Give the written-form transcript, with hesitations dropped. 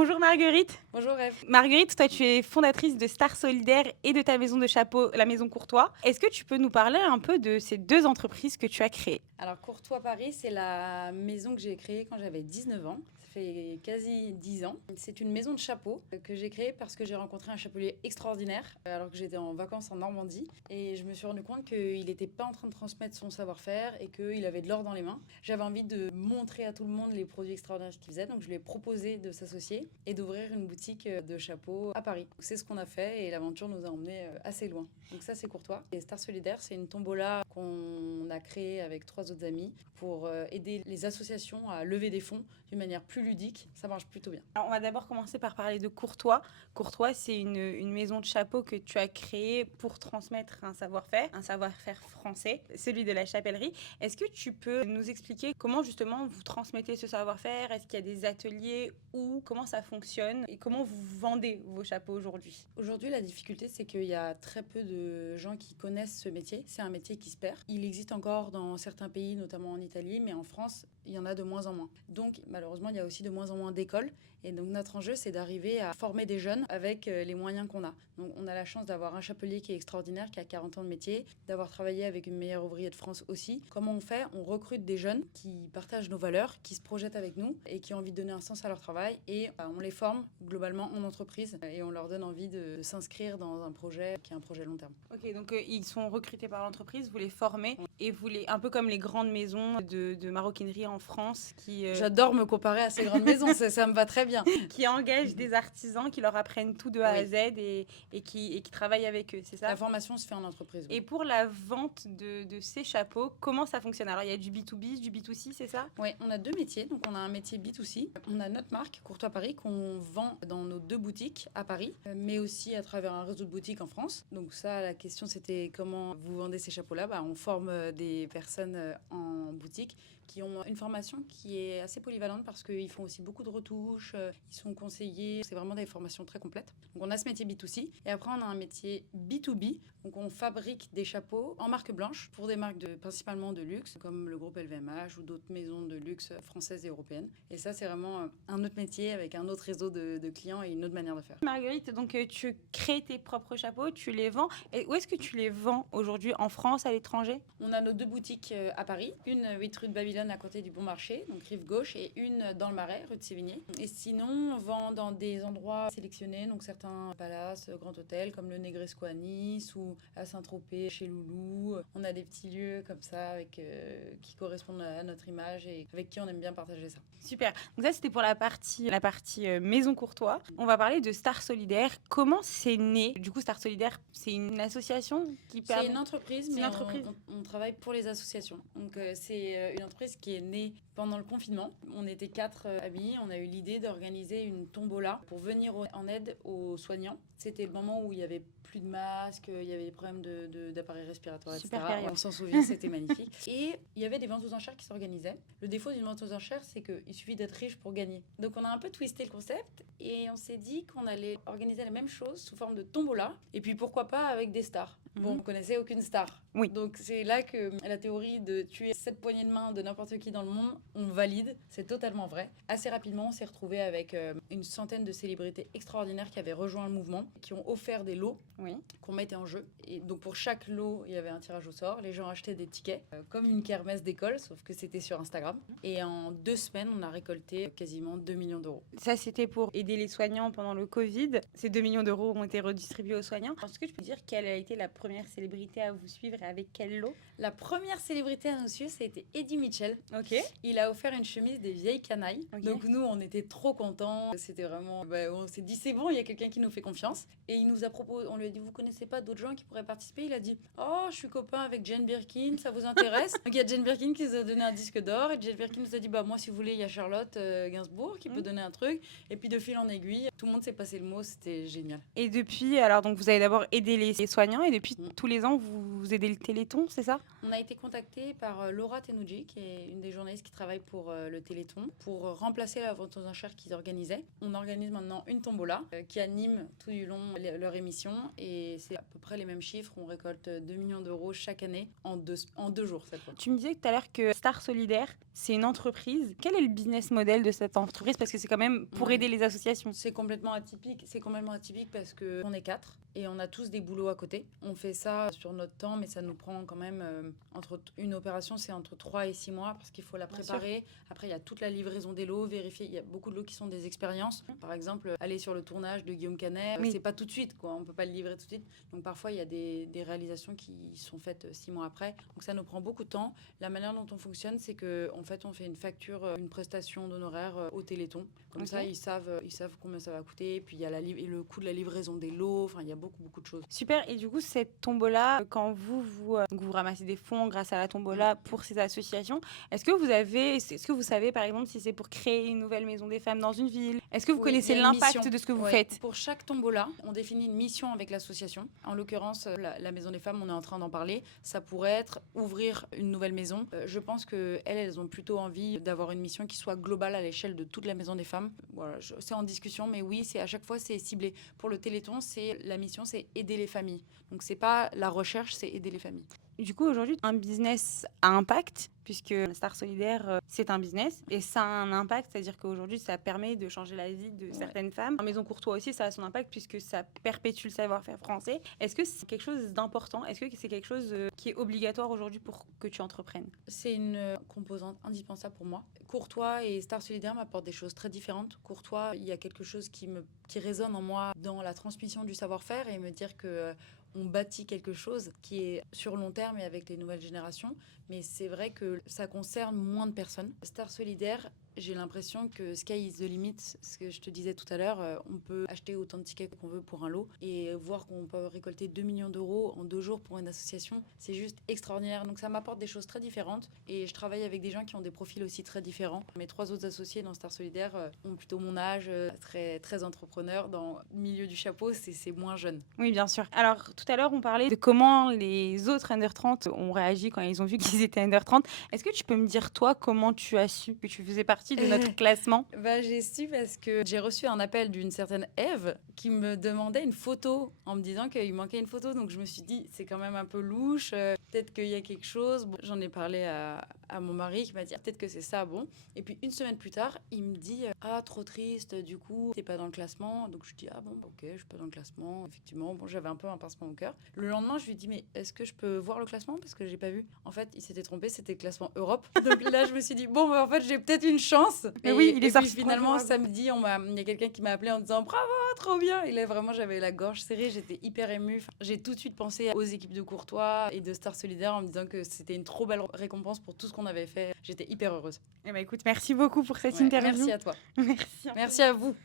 Bonjour Marguerite. Bonjour Eve. Marguerite, toi tu es fondatrice de Star Solidaire et de ta maison de chapeau, la Maison Courtois. Est-ce que tu peux nous parler un peu de ces deux entreprises que tu as créées? Alors Courtois Paris, c'est la maison que j'ai créée quand j'avais 19 ans. Ça fait quasi 10 ans. C'est une maison de chapeaux que j'ai créée parce que j'ai rencontré un chapelier extraordinaire alors que j'étais en vacances en Normandie. Et je me suis rendu compte qu'il n'était pas en train de transmettre son savoir-faire et qu'il avait de l'or dans les mains. J'avais envie de montrer à tout le monde les produits extraordinaires qu'il faisait. Donc je lui ai proposé de s'associer et d'ouvrir une boutique de chapeaux à Paris. C'est ce qu'on a fait et l'aventure nous a emmenés assez loin. Donc ça c'est Courtois. Et Star Solidaire, c'est une tombola qu'on a créée avec 3 autres amis pour aider les associations à lever des fonds d'une manière plus ludique. Ça marche plutôt bien. Alors, on va d'abord commencer par parler de Courtois. Courtois, c'est une maison de chapeau que tu as créée pour transmettre un savoir-faire français, celui de la chapellerie. Est-ce que tu peux nous expliquer comment justement vous transmettez ce savoir-faire? Est-ce qu'il y a des ateliers ou comment ça fonctionne et comment vous vendez vos chapeaux aujourd'hui? Aujourd'hui, la difficulté, c'est qu'il y a très peu de gens qui connaissent ce métier. C'est un métier qui se perd. Il existe encore dans certains pays, notamment en Italie, mais en France, il y en a de moins en moins. Donc, malheureusement, il y a aussi de moins en moins d'écoles. Et donc, notre enjeu, c'est d'arriver à former des jeunes avec les moyens qu'on a. Donc, on a la chance d'avoir un chapelier qui est extraordinaire, qui a 40 ans de métier, d'avoir travaillé avec une meilleure ouvrier de France aussi. Comment on fait? On recrute des jeunes qui partagent nos valeurs, qui se projettent avec nous et qui ont envie de donner un sens à leur travail. Et on les forme globalement en entreprise et on leur donne envie de s'inscrire dans un projet qui est un projet long terme. Ok, donc ils sont recrutés par l'entreprise, vous les formez et vous les, un peu comme les grandes maisons de maroquinerie en France J'adore me comparer à ces grandes maisons, ça me va très bien. qui engagent des artisans qui leur apprennent tout de A à Z et qui travaillent avec eux, c'est ça? La formation se fait en entreprise. Oui. Et pour la vente de ces chapeaux, comment ça fonctionne? Alors il y a du B2B, du B2C, c'est ça? Oui, on a deux métiers. Donc on a un métier B2C. On a notre marque Courtois Paris qu'on vend dans nos 2 boutiques à Paris, mais aussi à travers un réseau de boutiques en France. Donc ça, la question c'était comment vous vendez ces chapeaux-là. On forme des personnes en boutique qui ont une formation qui est assez polyvalente parce qu'ils font aussi beaucoup de retouches, ils sont conseillers, c'est vraiment des formations très complètes. Donc on a ce métier B2C et après on a un métier B2B, donc on fabrique des chapeaux en marque blanche pour des marques principalement de luxe comme le groupe LVMH ou d'autres maisons de luxe françaises et européennes. Et ça c'est vraiment un autre métier avec un autre réseau de clients et une autre manière de faire. Marguerite, donc tu crées tes propres chapeaux, tu les vends. Et où est-ce que tu les vends aujourd'hui? En France, à l'étranger? On a nos 2 boutiques à Paris, une 8 rue de Babylone à côté du Bon Marché, donc rive gauche, et une dans le Marais, rue de Sévigné. Et sinon, on vend dans des endroits sélectionnés, donc certains palaces, grands hôtels comme le Negresco à Nice ou à Saint-Tropez chez Loulou. On a des petits lieux comme ça qui correspondent à notre image et avec qui on aime bien partager ça. Super. Donc ça, c'était pour la partie Maison Courtois. On va parler de Star Solidaire. Comment c'est né? Du coup, Star Solidaire, c'est une association qui C'est permet... une entreprise, C'est mais une entreprise. on travaille pour les associations. Donc c'est une entreprise qui est née pendant le confinement. On était 4 amis, on a eu l'idée d'organiser une tombola pour venir en aide aux soignants. C'était le moment où il y avait plus de masques, il y avait des problèmes d'appareils respiratoires, Super etc. période. On s'en souvient, c'était magnifique. Et il y avait des ventes aux enchères qui s'organisaient. Le défaut d'une vente aux enchères, c'est qu'il suffit d'être riche pour gagner. Donc on a un peu twisté le concept et on s'est dit qu'on allait organiser la même chose sous forme de tombola. Et puis pourquoi pas avec des stars. Bon, on connaissait aucune star. Oui. Donc c'est là que la théorie de tuer 7 poignées de main de n'importe qui dans le monde, on valide. C'est totalement vrai. Assez rapidement, on s'est retrouvé avec une centaine de célébrités extraordinaires qui avaient rejoint le mouvement, qui ont offert des lots qu'on mettait en jeu. Et donc pour chaque lot, il y avait un tirage au sort. Les gens achetaient des tickets, comme une kermesse d'école, sauf que c'était sur Instagram. Et en 2 semaines, on a récolté quasiment 2 millions d'euros. Ça, c'était pour aider les soignants pendant le Covid. Ces 2 millions d'euros ont été redistribués aux soignants. Est-ce que tu peux dire quelle a été la première célébrité à vous suivre et avec quel lot? La première célébrité à nous suivre, c'était Eddie Mitchell. Ok. Il a offert une chemise des vieilles canailles. Ok. Donc nous, on était trop contents. C'était vraiment... on s'est dit, c'est bon, il y a quelqu'un qui nous fait confiance. Et il nous a proposé... On lui a dit, vous connaissez pas d'autres gens qui pourraient participer? Il a dit, oh, je suis copain avec Jane Birkin, ça vous intéresse? Donc il y a Jane Birkin qui nous a donné un disque d'or. Et Jane Birkin nous a dit, moi, si vous voulez, il y a Charlotte Gainsbourg qui peut donner un truc. Et puis de fil en aiguille, tout le monde s'est passé le mot. C'était génial. Et depuis, alors donc vous avez d'abord aidé les soignants et depuis tous les ans, vous aidez le Téléthon, c'est ça? On a été contacté par Laura Tenouji, qui est une des journalistes qui travaille pour le Téléthon, pour remplacer la vente aux enchères qu'ils organisaient. On organise maintenant une tombola qui anime tout du long leur émission et c'est à peu près les mêmes chiffres. On récolte 2 millions d'euros chaque année en deux jours cette fois. Tu me disais tout à l'heure que Star Solidaire, c'est une entreprise. Quel est le business model de cette entreprise? Parce que c'est quand même pour Ouais. aider les associations. C'est complètement atypique. C'est complètement atypique parce qu'on est 4 et on a tous des boulots à côté. On fait ça sur notre temps, mais ça nous prend quand même une opération, c'est entre 3 et 6 mois parce qu'il faut la Bien préparer. Après, il y a toute la livraison des lots, vérifier. Il y a beaucoup de lots qui sont des expériences. Par exemple, aller sur le tournage de Guillaume Canet, Oui. c'est pas tout de suite, quoi. On peut pas le livrer tout de suite. Donc parfois, il y a des réalisations qui sont faites 6 mois après. Donc ça nous prend beaucoup de temps. La manière dont on fonctionne, c'est que en fait, on fait une facture, une prestation d'honoraires au Téléthon. Comme Ok. ça, ils savent combien ça va coûter. Puis il y a le coût de la livraison des lots. Enfin, il y a beaucoup de choses. Super. Et du coup, cette tombola, quand vous ramassez des fonds grâce à la tombola pour ces associations, est-ce que vous savez, par exemple, si c'est pour créer une nouvelle maison des femmes dans une ville? Est-ce que vous Oui, connaissez il y a une l'impact mission. de ce que vous Ouais. faites? Pour chaque tombola, on définit une mission avec l'association. En l'occurrence, la Maison des Femmes, on est en train d'en parler. Ça pourrait être ouvrir une nouvelle maison. Je pense qu'elles ont plutôt envie d'avoir une mission qui soit globale à l'échelle de toute la Maison des Femmes. Voilà, c'est en discussion, mais oui, à chaque fois, c'est ciblé. Pour le Téléthon, la mission, c'est aider les familles. Donc, c'est pas la recherche, c'est aider les familles. Du coup, aujourd'hui, un business à impact, puisque Star Solidaire, c'est un business, et ça a un impact, c'est-à-dire qu'aujourd'hui, ça permet de changer la vie de certaines femmes. En Maison Courtois aussi, ça a son impact, puisque ça perpétue le savoir-faire français. Est-ce que c'est quelque chose d'important? Est-ce que c'est quelque chose qui est obligatoire aujourd'hui pour que tu entreprennes? C'est une composante indispensable pour moi. Courtois et Star Solidaire m'apportent des choses très différentes. Courtois, il y a quelque chose qui résonne en moi dans la transmission du savoir-faire et me dire que on bâtit quelque chose qui est sur long terme et avec les nouvelles générations. Mais c'est vrai que ça concerne moins de personnes. Star Solidaire, j'ai l'impression que sky is the limit. Ce que je te disais tout à l'heure, on peut acheter autant de tickets qu'on veut pour un lot et voir qu'on peut récolter 2 millions d'euros en 2 jours pour une association, c'est juste extraordinaire. Donc ça m'apporte des choses très différentes et je travaille avec des gens qui ont des profils aussi très différents. Mes 3 autres associés dans Star Solidaire ont plutôt mon âge, très entrepreneurs. Dans le milieu du chapeau, c'est moins jeune. Oui, bien sûr. Alors, tout à l'heure, on parlait de comment les autres Under 30 ont réagi quand ils ont vu qu'ils étaient Under 30. Est-ce que tu peux me dire, toi, comment tu as su que tu faisais partie de notre classement? J'ai su parce que j'ai reçu un appel d'une certaine Eve qui me demandait une photo en me disant qu'il manquait une photo. Donc je me suis dit, c'est quand même un peu louche, peut-être qu'il y a quelque chose. Bon, j'en ai parlé à mon mari qui m'a dit, peut-être que c'est ça, bon. Et puis une semaine plus tard, il me dit, ah, trop triste, du coup, t'es pas dans le classement. Donc je dis, ah bon, ok, je suis pas dans le classement. Effectivement, bon, j'avais un peu un pincement au cœur. Le lendemain, je lui dis, mais est-ce que je peux voir le classement? Parce que j'ai pas vu. En fait, il s'était trompé, c'était le classement Europe. Donc là, je me suis dit, bon, en fait, j'ai peut-être une chance. Mais oui, il est et sorti puis finalement, 3 jours avant. samedi, il y a quelqu'un qui m'a appelé en disant, bravo, trop bien. Et là, vraiment, j'avais la gorge serrée, j'étais hyper émue. Enfin, j'ai tout de suite pensé aux équipes de Courtois et de Star Solidaire en me disant que c'était une trop belle récompense pour tout ce qu'on avait fait. J'étais hyper heureuse. Eh ben, écoute, merci beaucoup pour cette Ouais, interview. merci à toi. Merci. Merci à vous.